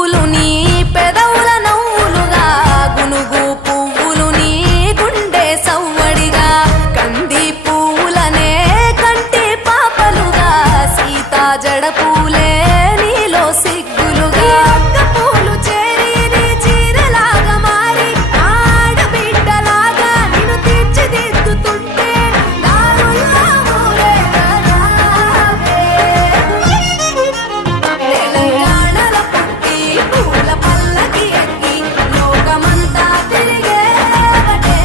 పువ్వులు నీ పెదవుల నవ్వులుగా గునుగు పువ్వులు నీ గుండె సవ్వడిగా కంది పువ్వులనే కంటి పాపలుగా సీతా జడ పూలే నీలో సిగ్గులుగా పూలు చేరి నీ చీరలాగా మారి ఆడబిడ్డలాగా నిన్ను తీర్చిదిద్దుతుంటే దారుల్లా ఊరేగారావే. తెలంగాణలో పుట్టి పూల పల్లకి ఎక్కి లోకమంతా తిరిగేవటే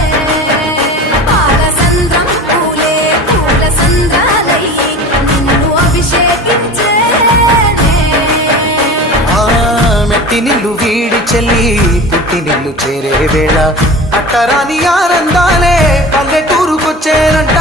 పాలసంద్రం పూలే పూల సంద్రాలయ్యి నిన్ను అభిషేకించేనే. మెట్టి నిల్లు వీడి చెల్లి పుట్టి నిల్లు చేరే వేళ అట్టరాని ఆనందాలే పల్లెటూరుకొచ్చేనంట